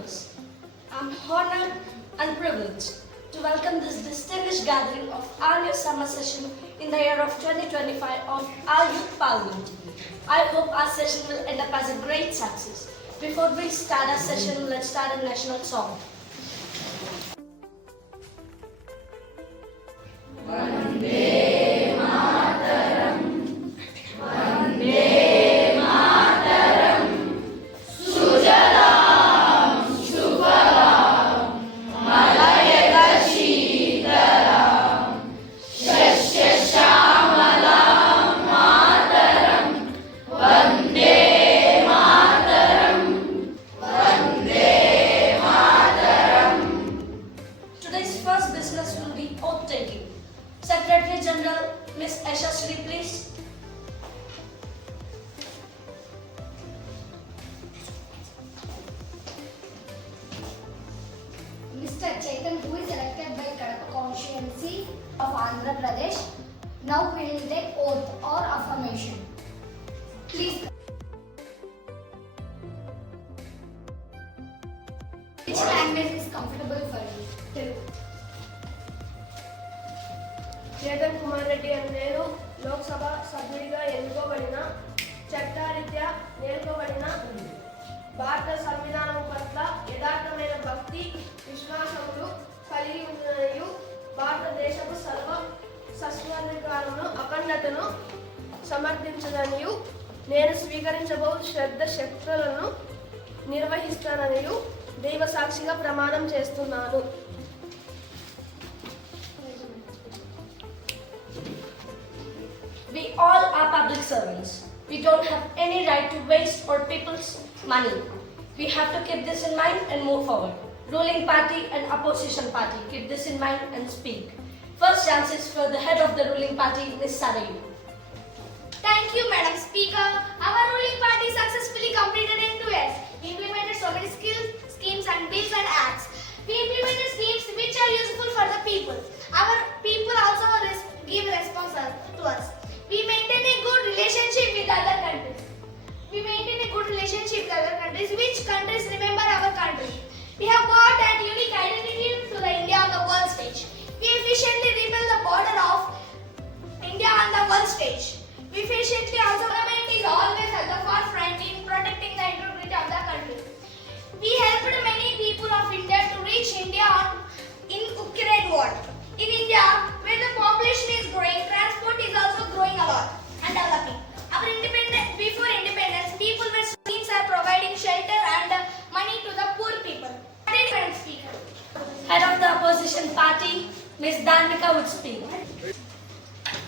members. I'm honored and privileged to welcome this distinguished gathering of our new summer session in the year of 2025 of our Youth Parliament. I hope our session will end up as a great success. Before we start our session, let's start a national song. Today's first business will be oath taking. Secretary General Ms. Esha Shri, please. Mr. Chetan, who is elected by Kadapa constituency of Andhra Pradesh, now will take oath or affirmation. Please. Which language is comfortable for you? Telugu. Chetan Kumar Reddy అని నేను లోక్సభ సభ్యుడిగా ఎన్నుకోబడిన చట్టారీత్యా నేర్పబడిన భారత సంవిధానం పట్ల యథార్థమైన భక్తి విశ్వాసములు కలిగి ఉన్నయు భారతదేశపు సర్వాధికారమును అఖండతను సమర్థించదనియు నేను స్వీకరించబో శ్రద్ధ శక్తులను నిర్వహిస్తాననియు దైవ సాక్షిగా ప్రమాణం చేస్తున్నాను. We all are public servants. We don't have any right to waste our people's money. We have to keep this in mind and move forward. Ruling party and opposition party, keep this in mind and speak. First chance is for the head of the ruling party, Ms. Sarayu. Thank you, Madam Speaker. Our ruling party successfully completed in 2 years. We implemented so many skills, schemes and bills and acts. We implemented schemes which are useful for the people. Our people also give response to us. We maintain a good relationship with other countries. Which countries remember our country. We have got that unique identity to the India on the world stage. We efficiently rebuild the border of India on the world stage. We efficiently also government is always at the forefront in protecting the integrity of the country. We helped many people of India to reach India in Ukraine war. In India, where the population is growing, transport is also growing a lot and developing. Before independence, people with schemes are providing shelter and money to the poor people. Madam Speaker. Head of the opposition party, Ms. Dhanvika would speak.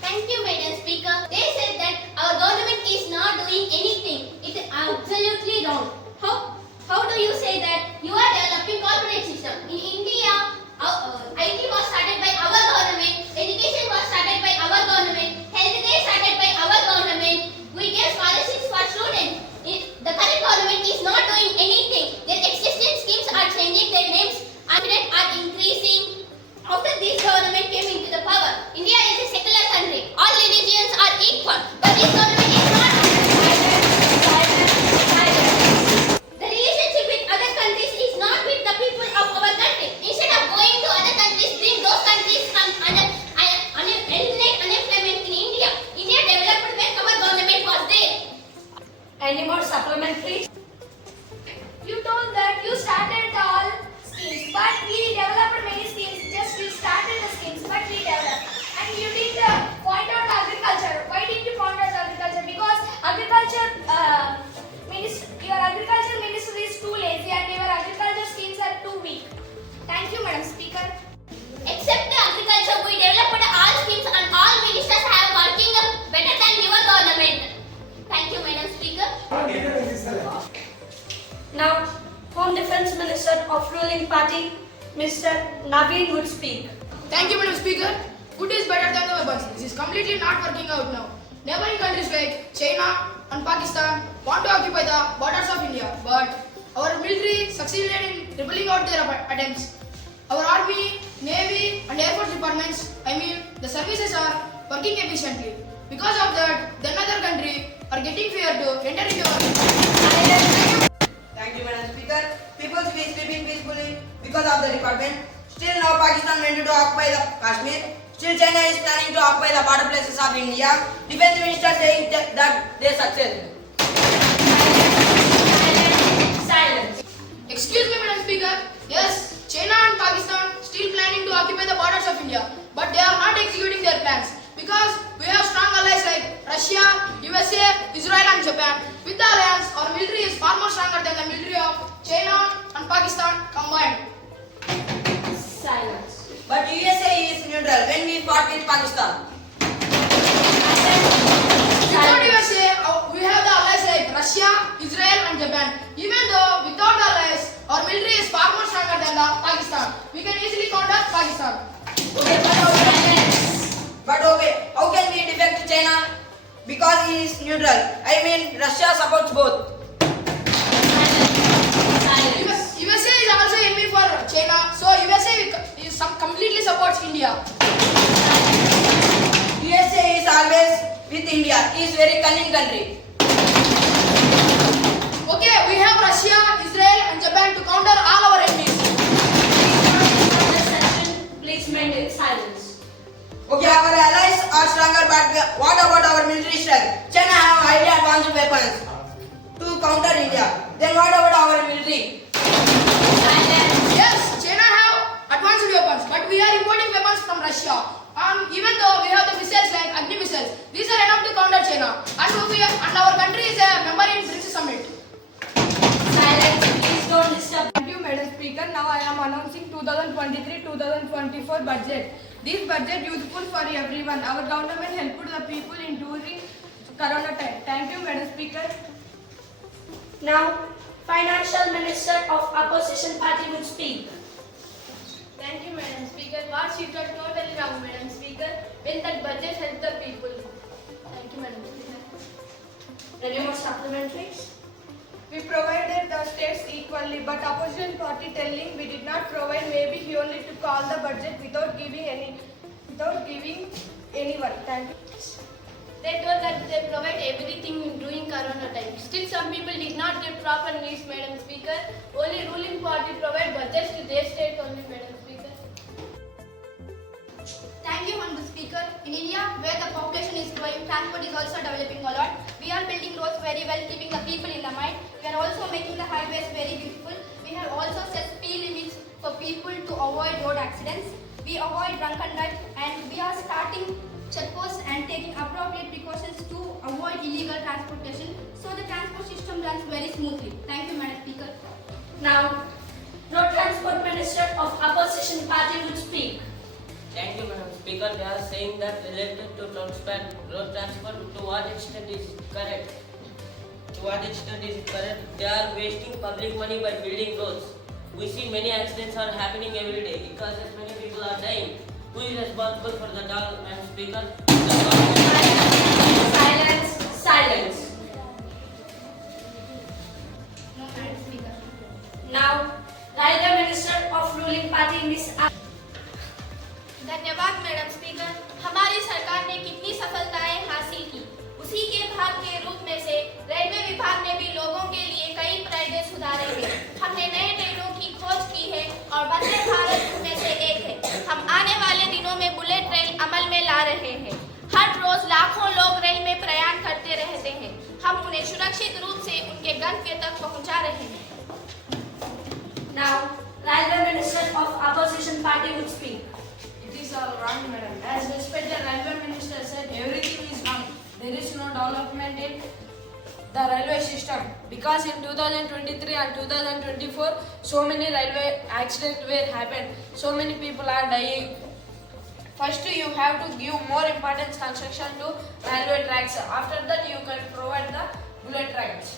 Thank you, Madam Speaker. They said that our government is not doing anything. It is absolutely wrong. How do you say that you are developing corporate system? In India, IT was started by our government, education was started by our government, healthcare started by our government. We gave scholarships for students. The current government is not doing anything. Their existing schemes are changing their names and are increasing. After this government came into the power, India is a secular country. All religions are equal. But this government is not. The relationship with other countries is not with the people of our country. Instead of going to other countries, bring those countries eliminate unemployment in India. India developed when our government was there. Any more supplement, please? You told that you started all schemes, but we developed many schemes. Just we started the schemes, but we developed. And you didn't point out agriculture. Why did you point out agriculture? Because your agriculture minister is too lazy and your agriculture schemes are too weak. Thank you, Madam Speaker. Except the agriculture, we developed all schemes and all ministers have working better than your government. Thank you, Madam Speaker. Now, Home Defence Minister of ruling party, Mr. Naveen would speak. Thank you, Madam Speaker. Good is better than the weapons. This is completely not working out now. Neighboring countries like China and Pakistan want to occupy the borders of India, but our military succeeded in rippling out their attempts. Our Army, Navy and Air Force departments, the services are working efficiently. Because of that, the other country are getting fear to enter into our country. Thank you, Madam Speaker. People's Peace Kashmir. Still, China is planning to occupy the border places of India. Defense Minister saying that they succeed. Silence. Excuse me, Madam Speaker. Yes, China and Pakistan still planning to occupy the borders of India, but they are not executing their plans because we have strong allies like Russia, USA, Israel and Japan. With the alliance, our military is far more stronger than the military of China and Pakistan combined. Silence. But USA is neutral when we fought with Pakistan. Without USA, we have the allies like Russia, Israel and Japan. Even though without the allies, our military is far more stronger than the Pakistan. We can easily counter Pakistan. But how can we defect China? Because he is neutral. I mean, Russia supports both. Silence. USA is also enemy for China, so USA completely supports India. USA is always with India. He is very cunning country. Okay, we have Russia, Israel and Japan to counter all our enemies. This session, please maintain silence. Okay, our allies are stronger, but what about our military strength? China have highly advanced weapons to counter India. Then what about our military? Silence. Yes, China have advanced weapons, but we are importing weapons from Russia. Even though we have the missiles like Agni missiles, these are enough to counter China. And our country is a member in BRICS summit. Silence. Please don't disturb. Thank you, Madam Speaker. Now I am announcing 2023-2024 budget. This budget useful for everyone. Our government helped the people in during Corona time. Thank you, Madam Speaker. Now, Financial Minister of Opposition Party will speak. Thank you, Madam Speaker. What she told totally wrong, Madam Speaker. When that budget help the people. Thank you, Madam Speaker. Any more supplementaries? We provided the states equally, but opposition party telling we did not provide. Maybe he only took all the budget without giving anyone. Thank you. They told that they provide everything during Corona time. Still, some people did not get proper needs, Madam Speaker. Only ruling party provide budgets to their state only, Madam Speaker. Thank you, Honorable Speaker. In India, where the population is growing, transport is also developing a lot. We are building roads very well, keeping the people in the mind. We are also making the highways very beautiful. We have also set speed limits for people to avoid road accidents. We avoid drunken drive, and we are starting checkposts and taking appropriate precautions to avoid illegal transportation, so the transport system runs very smoothly. Thank you, Madam Speaker. Now, Road Transport Minister of Opposition Party will speak. Thank you, Madam Speaker. They are saying that related to road transport, to what extent is it correct? To what extent is it correct? They are wasting public money by building roads. We see many accidents are happening every day because as many people are dying. Who is responsible for the all, Madam Speaker? Silence. Silence. No, Madam Speaker. Now, Railway Minister of ruling party, Miss. धन्यवाद madam speaker. हमारी सरकार ने कितनी सफलताएं हासिल की, उसी के भाग के रूप में से रेलवे विभाग ने भी लोगों के लिए कई फायदे सुधारे हैं। हमने नए ट्रेनों की खोज की है और वंदे भारत उनमें से एक है। हम आने वाले दिनों में बुलेट ट्रेन अमल में ला रहे हैं। हर रोज लाखों लोग रेल में प्रयाण करते रहते हैं। हम उन्हें सुरक्षित रूप से उनके गंतव्य तक पहुंचा रहे हैं। Now, Railway Minister of Opposition Party will speak. It is all wrong, madam. As respected railway minister said, everything is wrong. There is no development in the railway system because in 2023 and 2024, so many railway accidents were happened. So many people are dying. First, you have to give more importance construction to railway tracks. After that, you can provide the bullet trains.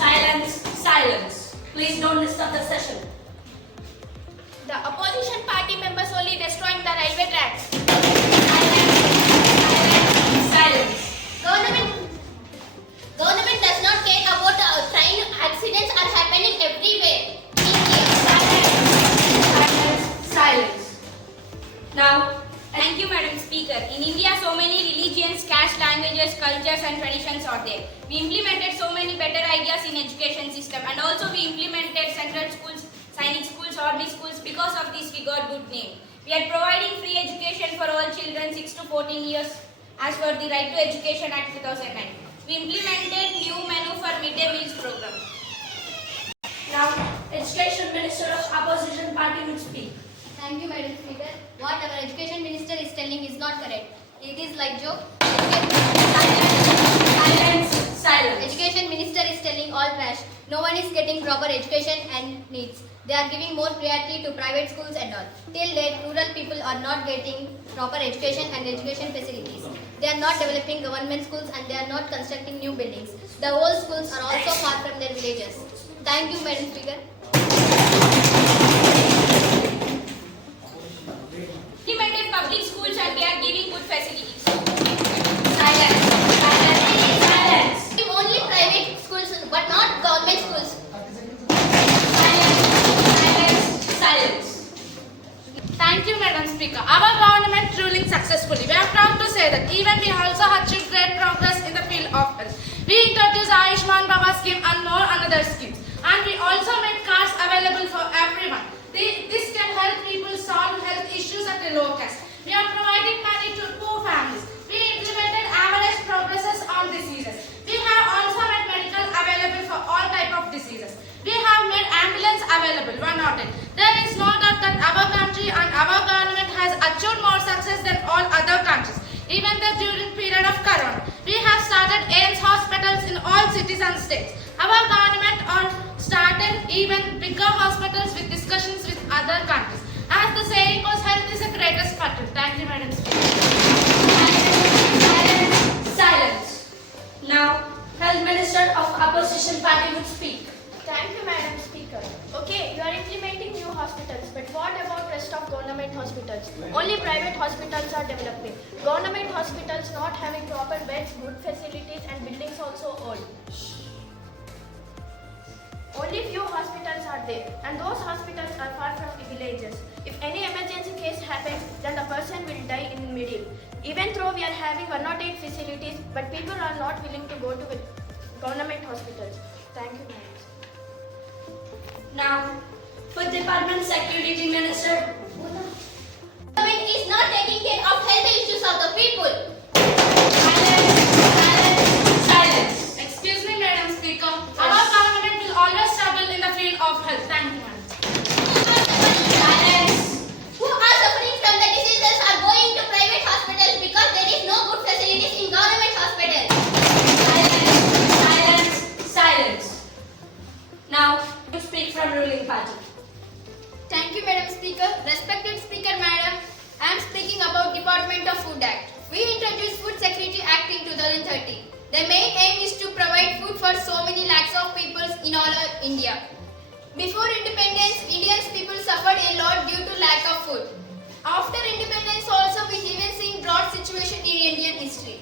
Silence. Silence. Please don't disturb the session. The opposition party members only destroying the railway tracks. Silence. Government does not care about train accidents are happening everywhere. Silence. Now, Thank you, Madam Speaker. In India, so many religions, caste, languages, cultures and traditions are there. We implemented so many better ideas in education system, and also we implemented central schools, science schools schools, army schools. Because of this, we got good name. We are providing free education for all children 6 to 14 years as per the Right to Education Act 2009. We implemented new menu for midday meals program. Now, Education Minister of Opposition Party will speak. Thank you, Madam Speaker. What our education minister is telling is not correct. It is like joke. Silence. Education minister is telling all trash. No one is getting proper education and needs. They are giving more priority to private schools and all. Till date, rural people are not getting proper education and education facilities. They are not developing government schools and they are not constructing new buildings. The old schools are also far from their villages. Thank you, Madam Speaker. Implemented public schools and they are giving good facilities. Silence. Only private schools but not government schools. Silence. Thank you, Madam Speaker. Our government ruling successfully. We are proud to say that even we also achieved great progress in the field of health. We introduced Ayushman Baba scheme and more another schemes. And we also made cards available for everyone. This can help people solve health issues at a low cost. We are providing money to poor families. We implemented average progresses on diseases. We have also made medical available for all type of diseases. We have made ambulance available, 108. There is no doubt that our country and our government has achieved more success than all other countries, even during period of Corona. We have started AIMS hospitals in all cities and states. Our government are started even bigger hospitals with discussions with other countries. As the saying goes, health is the greatest battle. Thank you, Madam Speaker. Silence. Now, Health Minister of Opposition Party would speak. Thank you, Madam Speaker. Okay, you are implementing new hospitals, but what about rest of government hospitals? Only private hospitals are developing. Government hospitals not having proper beds, good facilities and buildings also old. Only few hospitals are there and those hospitals are far from the villages. If any emergency case happens, then the person will die in middle. Even though we are having 108 facilities, but people are not willing to go to government hospitals. Thank you, Madam. Now, Food Department Security Minister. Government is not taking care of health issues of the people. Silence. Excuse me, Madam Speaker. Our government will always struggle in the field of health. Thank you, Madam. Who are suffering from the diseases are going to private hospitals because there is no good facilities in government hospitals. Silence. Now, you speak from ruling party. Thank you, Madam Speaker. Respected Speaker, Madam, I am speaking about Department of Food Act. We introduced Food Security Act in 2013. The main aim is to provide food for so many lakhs of people in all over India. Before independence, Indian people suffered a lot due to lack of food. After independence also, we even seen drought situation in Indian history.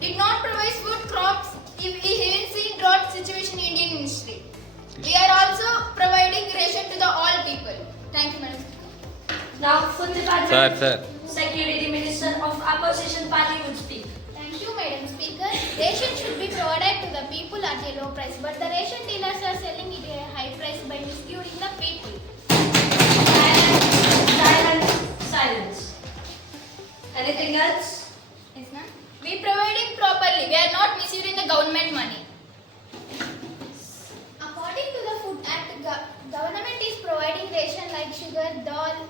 Did not provide food crops, we even seen drought situation in Indian history. We are also providing ration to the all people. Thank you, Madam. Now, Food Department Security Minister of Opposition Party would speak. Thank you, Madam Speaker. Ration should be provided to the people at a low price, but the ration dealers are selling it at a high price by misleading the people. Silence. Anything else? Yes, ma'am. We providing properly. We are not misusing the government money. According to the Food Act, government is providing ration like sugar, dal,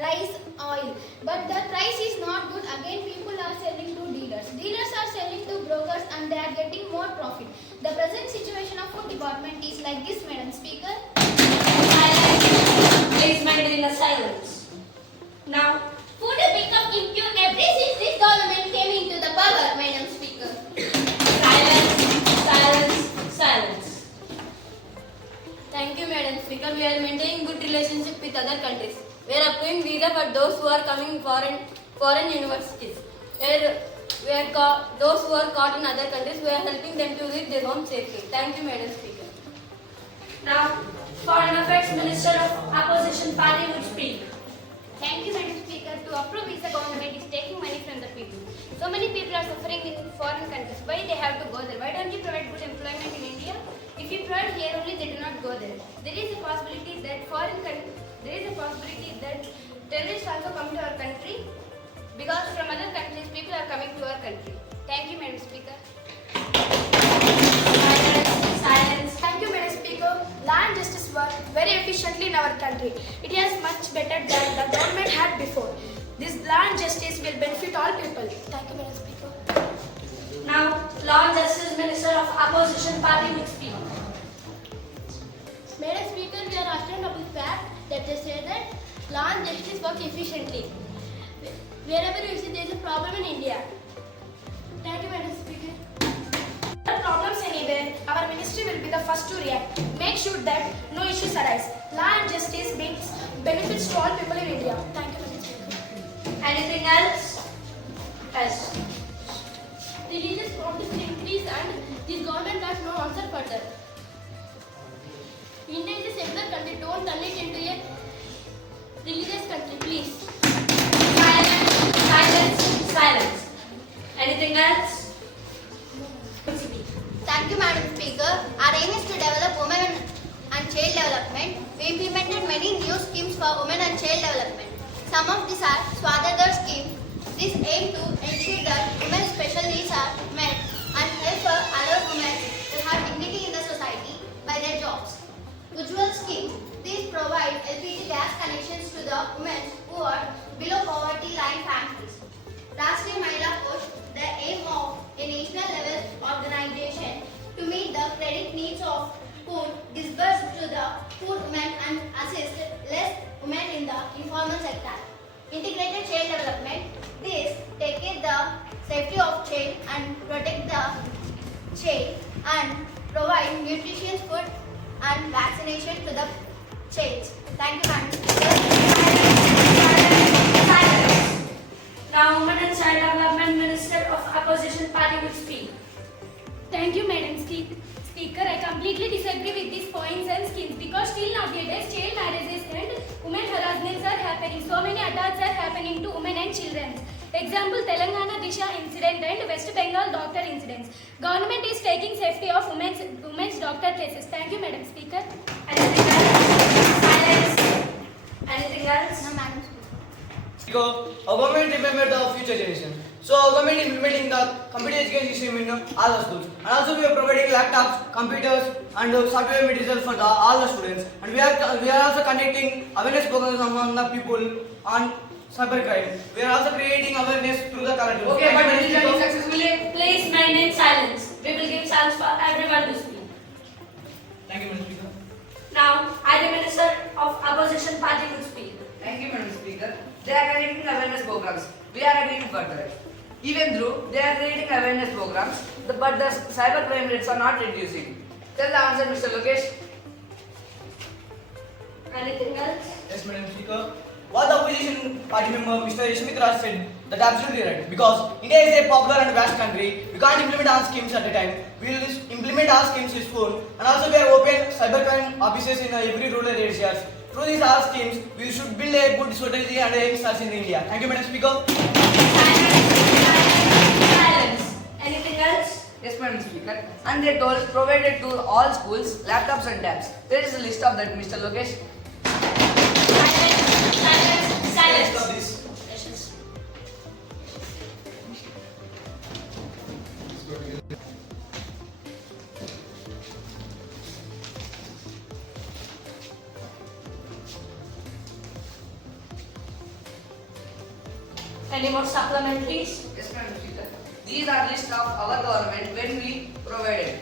rice, oil. But the price is not good. Again, people are selling to dealers. Dealers are selling to brokers and they are getting more profit. The present situation of food department is like this, Madam Speaker. Please maintain the silence. Now, Food has become impure ever since this government came into the power, Madam Speaker. silence. Thank you, Madam Speaker. We are maintaining good relationship with other countries. We are approving visa for those who are coming foreign universities. Those who are caught in other countries, we are helping them to reach their home safely. Thank you, Madam Speaker. Now, Foreign Affairs Minister of Opposition Party would speak. Thank you, Madam Speaker. To approve visa, government is taking money from the people. So many people are suffering in foreign countries. Why they have to go there? Why don't you provide good employment in India? If you provide here only, they do not go there. There is a possibility that foreign There is a possibility that terrorists also come to our country because from other countries people are coming to our country. Thank you, Madam Speaker. Silence. Thank you, Madam Speaker. Law and justice work very efficiently in our country. It is much better than the government had before. This law and justice will benefit all people. Thank you, Madam Speaker. Now, Law and Justice Minister of Opposition Party will speak. Madam Speaker, we are ashamed of the fact that they say that law and justice work efficiently. Wherever you see there is a problem in India. Thank you, Madam Speaker. There are problems anywhere, our ministry will be the first to react. Make sure that no issues arise. Law and justice brings benefits to all people in India. Thank you, Madam Speaker. Anything else? Yes. Religious conflicts increase and this government has no answer for that. India is a secular country. Don't turn it into a religious country, please. Silence. Silence. Silence. Anything else? Thank you, Madam Speaker. Our aim is to develop women and child development. We implemented many new schemes for women and child development. Some of these are Swadharkar scheme. This aim to ensure that women's special needs are met and help allow women to have dignity in the society by their jobs. Ujjwal scheme. These provide LPG gas connections to the women who are below poverty line families. Rashtriya Mahila Kosh, the aim of a national level organization to meet the credit needs of poor disbursed to the poor women and assist less women in the informal sector. Integrated child development. This take care the safety of child and protect the child and provide nutritious food and vaccination to the child. Thank you, Madam Silence. Now, Women and Child Development Minister of Opposition Party will speak. Thank you, Madam Speaker. I completely disagree with these points and schemes because still nowadays child marriages and women harassments are happening. So many attacks are happening to women and children. Example, Telangana Disha incident and West Bengal doctor incidents. Government is taking safety of women's doctor cases. Thank you, Madam Speaker. Anything else? Silence. Anything else? No, Madam Speaker. Our government remember the future generation. So our government is implementing the computer education system in all the schools. And also we are providing laptops, computers and software materials for all the students. And we are also conducting awareness programs among the people on cybercrime. We are also creating awareness through the current. Okay, but it is running successfully. Please maintain silence. We will give chance for everyone to speak. Thank you, Madam Speaker. Now, I, the Minister of Opposition Party, will speak. Thank you, Madam Speaker. They are conducting awareness programs. We are agreeing further. Even though they are creating awareness programs, but the cyber crime rates are not reducing. Tell the answer, Mr. Lokesh. Anything else? Yes, Madam Speaker. What the opposition party member Mr. Yashmit Raj said, that's absolutely right. Because India is a popular and vast country, we can't implement all schemes at a time. We will implement all schemes with phone. And also we have opened cybercrime offices in every rural areas. Through these all schemes, we should build a good society and a youngsters in India. Thank you, Madam Speaker. Silence. Anything else? Yes, Madam Speaker. And they told provided to all schools laptops and tabs. There is a list of that, Mr. Lokesh. Silence. Silence. Stop this. Any more supplementaries? Yes, Madam Speaker. These are list of our government when we provided.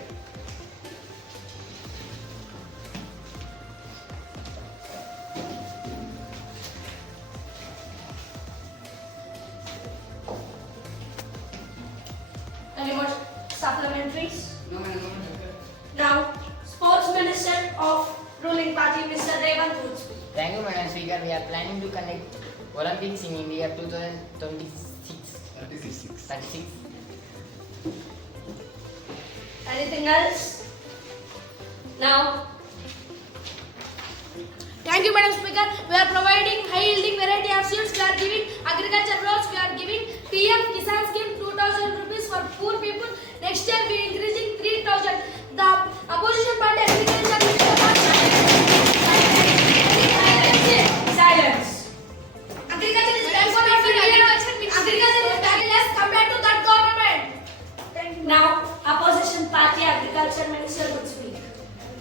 Any more supplementaries? No, Madam. Now, Sports Minister of ruling party, Mr. Revant will speak. Thank you, Madam Speaker. We are planning to conduct Olympics in India 2026. 36. Anything else? Now, Thank you, Madam Speaker. We are providing high-yielding variety of seeds. We are giving agriculture loans. We are giving PM Kisan scheme 2,000 rupees for poor people. Next year, we are increasing 3,000. The opposition party agriculture minister was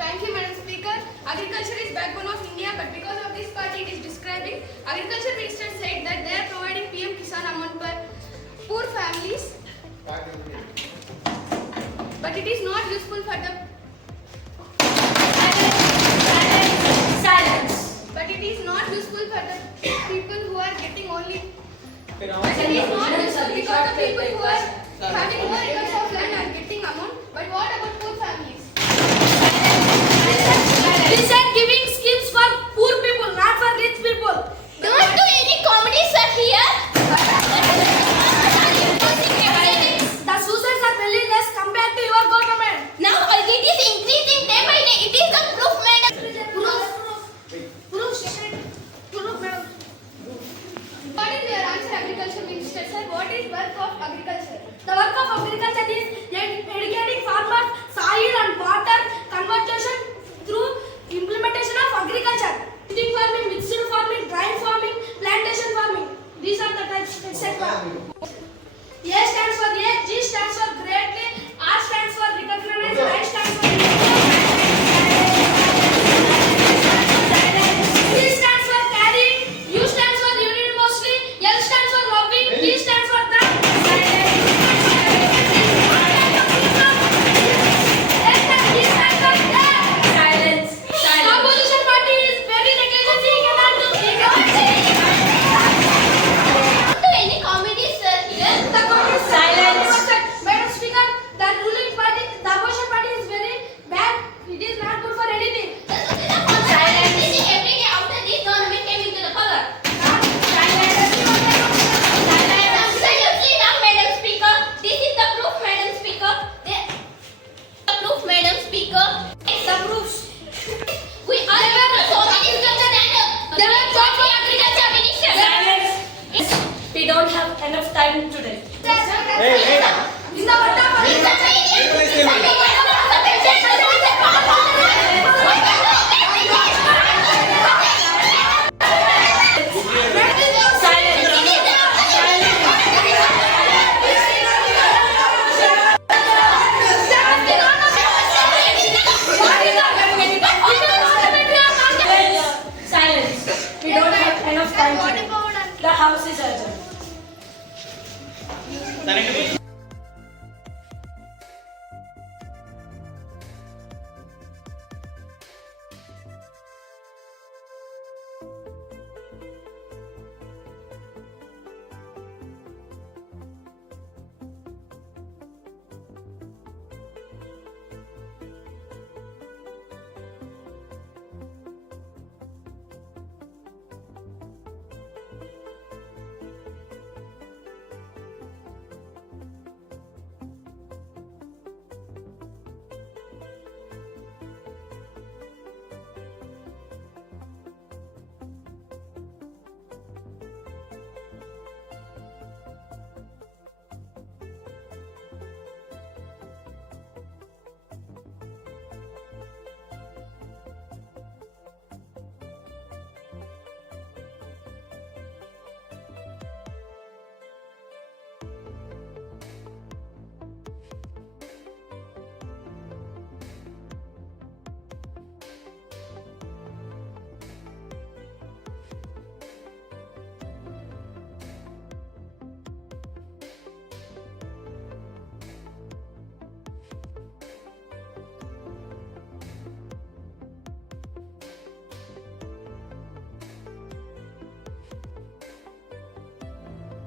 Thank you, Madam Speaker. Agriculture is backbone of India, but because of this party it is describing, Agriculture Minister said that they are providing PM Kisan amount for poor families, but it is not useful for the Silence. but it is not useful for the people who are getting only. फिर But it is not useful because the people who are having more acres of land are getting amount. But what about